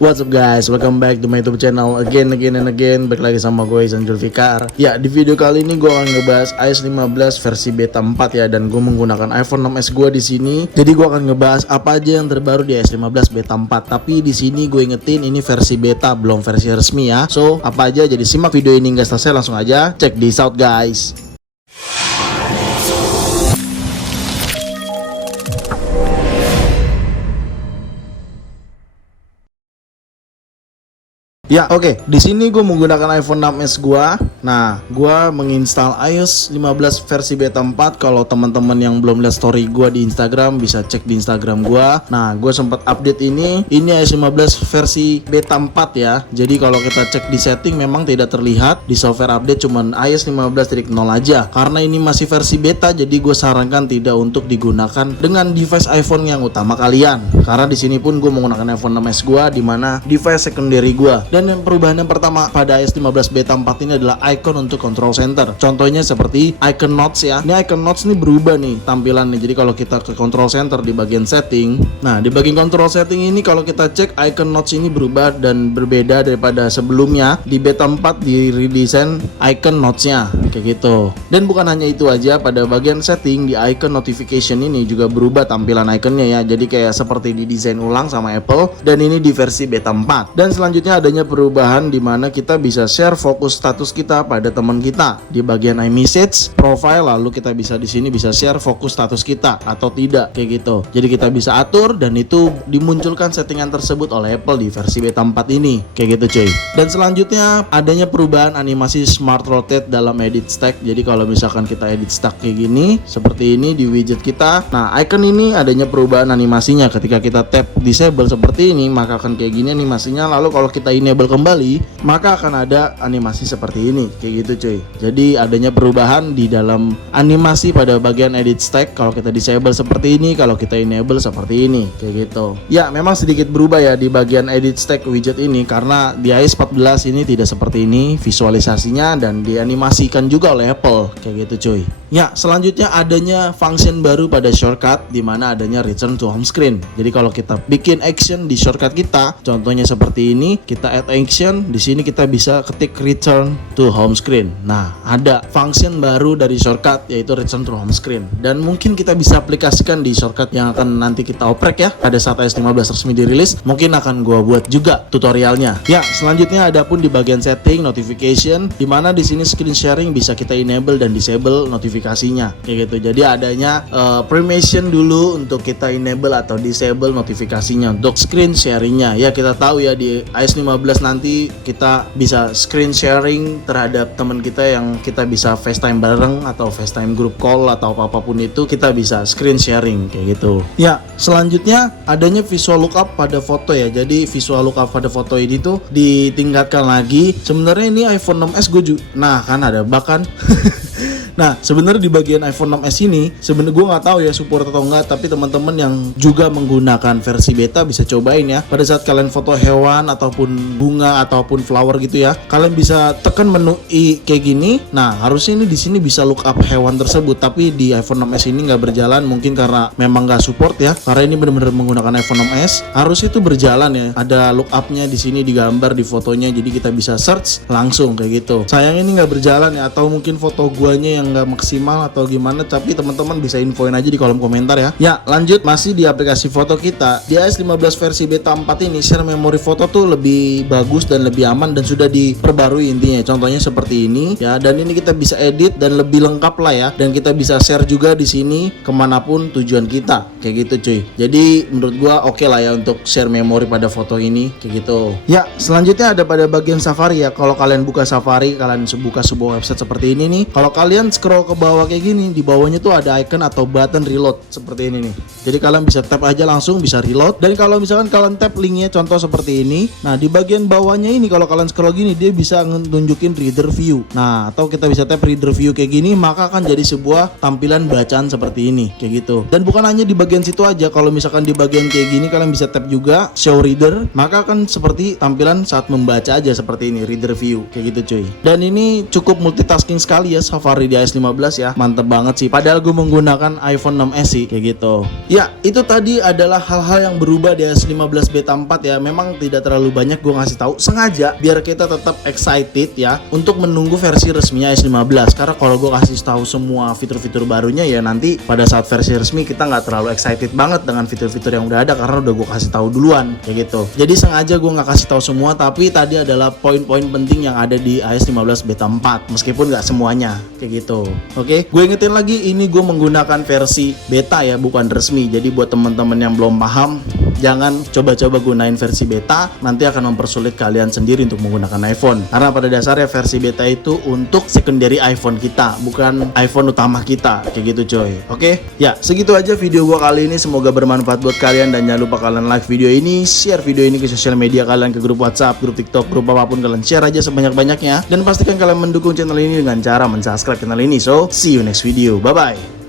What's up guys, welcome back to my YouTube channel again. Balik lagi sama gue Izan Julfikar. Ya, di video kali ini gue akan ngebahas iOS 15 versi beta 4 ya, dan gue menggunakan iPhone 6s gue di sini. Jadi gue akan ngebahas apa aja yang terbaru di iOS 15 beta 4. Tapi di sini gue ingetin ini versi beta, belum versi resmi ya. So, apa aja, jadi simak video ini nggak selesai, langsung aja check this out guys. Ya, oke. Di sini gue menggunakan iPhone 6s gue. Nah, gue menginstal iOS 15 versi beta 4. Kalau teman-teman yang belum lihat story gue di Instagram, bisa cek di Instagram gue. Nah, gue sempat update ini. Ini iOS 15 versi beta 4 ya. Jadi kalau kita cek di setting memang tidak terlihat. Di software update cuman iOS 15.0 aja. Karena ini masih versi beta, jadi gue sarankan tidak untuk digunakan dengan device iPhone yang utama kalian. Karena di sini pun gue menggunakan iPhone 6s gue, di mana device secondary gue. Dan yang perubahan yang pertama pada iOS 15 beta 4 ini adalah icon untuk control center. Contohnya seperti icon notes ya. Ini icon notes ini berubah nih tampilannya. Jadi kalau kita ke control center di bagian setting, nah di bagian control setting ini kalau kita cek icon notes ini berubah dan berbeda daripada sebelumnya. Di beta 4 di redesign icon notesnya kayak gitu. Dan bukan hanya itu aja, pada bagian setting di icon notification ini juga berubah tampilan iconnya ya. Jadi kayak seperti didesain ulang sama Apple, dan ini di versi beta 4. Dan selanjutnya adanya perubahan di mana kita bisa share fokus status kita pada teman kita di bagian iMessage profile, lalu kita bisa di sini bisa share fokus status kita atau tidak kayak gitu. Jadi kita bisa atur, dan itu dimunculkan settingan tersebut oleh Apple di versi beta 4 ini kayak gitu cuy. Dan selanjutnya adanya perubahan animasi Smart Rotate dalam edit stack. Jadi kalau misalkan kita edit stack kayak gini seperti ini di widget kita, nah icon ini adanya perubahan animasinya. Ketika kita tap disable seperti ini, maka akan kayak gini animasinya. Lalu kalau kita enable kembali, maka akan ada animasi seperti ini kayak gitu cuy. Jadi adanya perubahan di dalam animasi pada bagian edit stack. Kalau kita disable seperti ini, kalau kita enable seperti ini kayak gitu. Ya, memang sedikit berubah ya di bagian edit stack widget ini, karena di iOS 14 ini tidak seperti ini visualisasinya, dan dianimasikan juga oleh Apple kayak gitu cuy. Ya, selanjutnya adanya function baru pada shortcut, di mana adanya return to home screen. Jadi kalau kita bikin action di shortcut kita, contohnya seperti ini, kita add action, di sini kita bisa ketik return to home screen. Nah, ada function baru dari shortcut, yaitu return to home screen. Dan mungkin kita bisa aplikasikan di shortcut yang akan nanti kita oprek ya pada saat iOS 15 resmi dirilis. Mungkin akan gua buat juga tutorialnya. Ya, selanjutnya ada pun di bagian setting notification, di mana di sini screen sharing bisa kita enable dan disable notifikasinya kayak gitu. Jadi adanya permission dulu untuk kita enable atau disable notifikasinya untuk screen sharingnya. Ya, kita tahu ya di iOS 15 nanti kita bisa screen sharing terhadap teman kita yang kita bisa FaceTime bareng atau FaceTime group call atau apapun itu, kita bisa screen sharing kayak gitu. Ya, selanjutnya adanya visual lookup pada foto ya. Jadi visual lookup pada foto ini tuh ditingkatkan lagi. Sebenarnya ini iPhone 6s gue juga. Nah, kan ada bahkan nah, sebenarnya di bagian iPhone 6s ini, sebenarnya gue nggak tahu ya support atau enggak, tapi teman-teman yang juga menggunakan versi beta bisa cobain ya. Pada saat kalian foto hewan ataupun bunga ataupun flower gitu ya, kalian bisa tekan menu I kayak gini. Nah, harusnya ini di sini bisa look up hewan tersebut, tapi di iPhone 6s ini nggak berjalan, mungkin karena memang nggak support ya. Karena ini benar-benar menggunakan iPhone 6s, harusnya itu berjalan ya. Ada look upnya di sini, digambar di fotonya, jadi kita bisa search langsung kayak gitu. Sayang ini nggak berjalan ya, atau mungkin foto guanya yang nggak maksimal atau gimana, tapi teman-teman bisa infoin aja di kolom komentar ya. Ya, lanjut masih di aplikasi foto kita. Di iOS 15 versi beta 4 ini share memori foto tuh lebih bagus dan lebih aman, dan sudah diperbarui intinya. Contohnya seperti ini ya, dan ini kita bisa edit dan lebih lengkap lah ya, dan kita bisa share juga di sini kemanapun tujuan kita kayak gitu cuy. Jadi menurut gua oke lah ya untuk share memori pada foto ini kayak gitu. Ya, selanjutnya ada pada bagian Safari ya. Kalau kalian buka Safari, kalian buka sebuah website seperti ini nih, kalau kalian scroll ke bawah kayak gini, di bawahnya tuh ada icon atau button reload seperti ini nih. Jadi kalian bisa tap aja langsung bisa reload. Dan kalau misalkan kalian tap linknya contoh seperti ini, nah di bagian bagian bawahnya ini kalau kalian scroll gini dia bisa nunjukin reader view. Nah, atau kita bisa tap reader view kayak gini, maka akan jadi sebuah tampilan bacaan seperti ini kayak gitu. Dan bukan hanya di bagian situ aja, kalau misalkan di bagian kayak gini kalian bisa tap juga show reader, maka akan seperti tampilan saat membaca aja seperti ini, reader view kayak gitu cuy. Dan ini cukup multitasking sekali ya Safari di iOS 15 ya, mantep banget sih. Padahal gue menggunakan iPhone 6s sih kayak gitu. Ya, itu tadi adalah hal-hal yang berubah di iOS 15 beta 4 ya. Memang tidak terlalu banyak gue ngasih tahu, sengaja biar kita tetap excited ya untuk menunggu versi resminya iOS 15. Karena kalau gue kasih tahu semua fitur-fitur barunya ya, nanti pada saat versi resmi kita nggak terlalu excited banget dengan fitur-fitur yang udah ada karena udah gue kasih tahu duluan kayak gitu. Jadi sengaja gue nggak kasih tahu semua, tapi tadi adalah poin-poin penting yang ada di iOS 15 beta 4 meskipun nggak semuanya kayak gitu. Oke, gue ingetin lagi, ini gue menggunakan versi beta ya, bukan resmi. Jadi buat teman-teman yang belum paham, jangan coba-coba gunain versi beta, nanti akan mempersulit kalian sendiri untuk menggunakan iPhone. Karena pada dasarnya versi beta itu untuk secondary iPhone kita, bukan iPhone utama kita, kayak gitu coy. Oke, ya segitu aja video gua kali ini, semoga bermanfaat buat kalian. Dan jangan lupa kalian like video ini, share video ini ke sosial media kalian, ke grup WhatsApp, grup TikTok, grup apapun, kalian share aja sebanyak-banyaknya. Dan pastikan kalian mendukung channel ini dengan cara mensubscribe channel ini. So, see you next video, bye-bye.